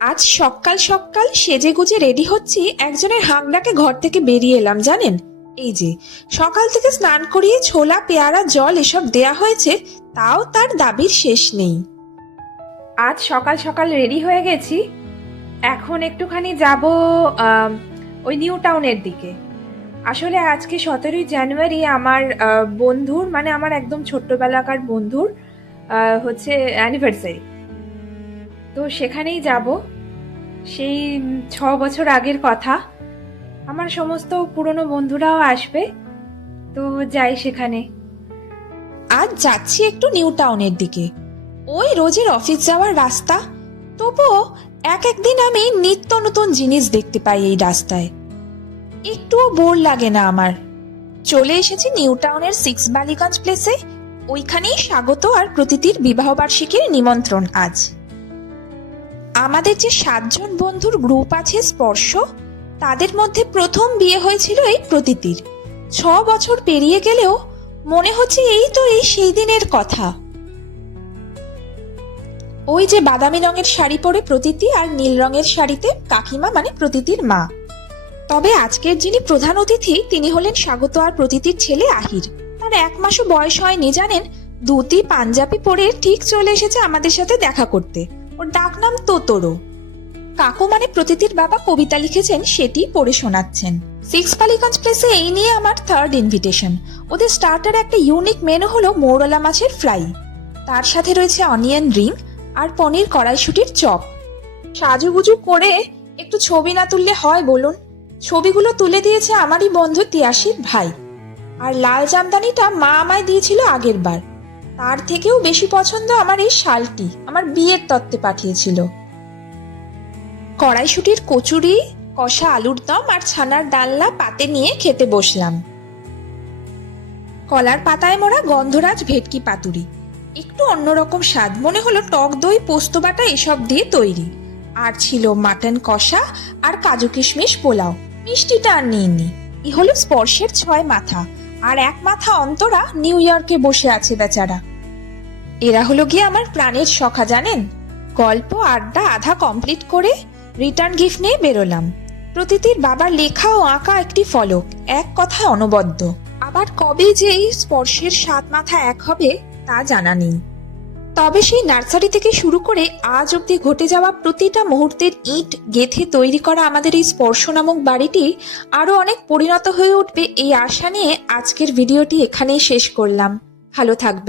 আজ সকাল সকাল সেজে গুজে রেডি হচ্ছি, একজনের হাঁক ডাকে ঘর থেকে বেরিয়ে এলাম জানেন। এই যে সকাল থেকে স্নান করিয়ে ছোলা পেয়ারা জল এসব দেয়া হয়েছে, তাও তার দাবির শেষ নেই। আজ সকাল সকাল রেডি হয়ে গেছি, এখন একটুখানি যাব ওই নিউ টাউনের দিকে। আসলে আজকে 17ই জানুয়ারি আমার বন্ধুর, মানে আমার একদম ছোট্টবেলাকার বন্ধুর হচ্ছে অ্যানিভার্সারি। তো সেখানেই যাব। সেই 6 বছর আগের কথা। আমার সমস্ত পুরনো বন্ধুরাও আসবে, তো যাই সেখানে। আজ যাচ্ছি একটু নিউ টাউনের দিকে, ওই রোজের অফিস যাওয়ার রাস্তা। তবুও এক একদিন আমি নিত্য নতুন জিনিস দেখতে পাই এই রাস্তায়, একটুও বোর লাগে না আমার। চলে এসেছি নিউ টাউনের 6 বালিগঞ্জ প্লেসে। ওইখানেই স্বাগত আর প্রতীতির বিবাহবার্ষিকীর নিমন্ত্রণ আজ। আমাদের যে 7 জন বন্ধুর গ্রুপ আছে স্পর্শ, তাদের মধ্যে প্রথম বিয়ে হয়েছিল এই প্রতীতির। 6 বছর পেরিয়ে গেলেও মনে হচ্ছে এই সেই দিনের কথা। ওই যে বাদামি রঙের শাড়ি পরে প্রতীতি, আর নীল রঙের শাড়িতে কাকিমা মানে প্রতীতির মা। তবে আজকের যিনি প্রধান অতিথি তিনি হলেন স্বাগত আর প্রতীতির ছেলে আহির। তার 1 মাসও বয়স হয়নি জানেন, ধুতি পাঞ্জাবি পরে ঠিক চলে এসেছে আমাদের সাথে দেখা করতে। ওর ডাক নাম তোতোরো। কাকু মানে প্রতীতির বাবা কবিতা লিখেছেন, সেটি পড়ে শোনাচ্ছেন। 6 বালিগঞ্জ প্লেসে এই নিয়ে আমার 3rd ইনভিটেশন। ওদের স্টার্টার একটা ইউনিক মেনু হলো মৌরলা মাছের ফ্রাই, তার সাথে রয়েছে অনিয়ন রিং আর পনির কড়াইশুটির চপ। সাজুগুজু করে একটু ছবি না তুললে হয় বলুন? ছবিগুলো তুলে দিয়েছে আমারই বন্ধু তিয়াসির ভাই। আর লাল জামদানিটা মা আমায় দিয়েছিল আগের বার। তার থেকেও বেশি পছন্দ আমার এই শালটি, আমার বিয়ের তত্ত্বে পাঠিয়েছিল। কড়াইশুটির কচুরি, কষা আলুর দম আর ছানার ডালনা পাতে নিয়ে খেতে বসলাম। কলার পাতায় মোড়া গন্ধরাজ ভেটকি পাতুরি, একটু অন্যরকম স্বাদ, মনে হলো টক দই পোস্ত বাটা এসব দিয়ে তৈরি। আর ছিল মাটন কষা আর কাজু কিশমিশ পোলাও। মিষ্টিটা আর নিইনি। ই হলো স্পর্শের 6 মাথা, আর 1 মাথা অন্তরা নিউ ইয়র্কে বসে আছে বেচারা। এরা হলো গিয়ে আমার প্রাণের সখা জানেন। গল্প আড্ডা আধা কমপ্লিট করে রিটার্ন গিফট নিয়ে বেরোলাম। প্রতীতির বাবার লেখা ও আঁকা একটি ফলক, এক কথায় অনবদ্য। আবার কবে যে এই স্পর্শের 7 মাথা এক হবে তা জানা নেই। তবে সেই নার্সারি থেকে শুরু করে আজ অব্দি ঘটে যাওয়া প্রতিটা মুহূর্তের ইট গেথে তৈরি করা আমাদের এই স্পর্শ নামক বাড়িটি আরো অনেক পরিণত হয়ে উঠবে এই আশা নিয়ে আজকের ভিডিওটি এখানেই শেষ করলাম। ভালো থাকবেন।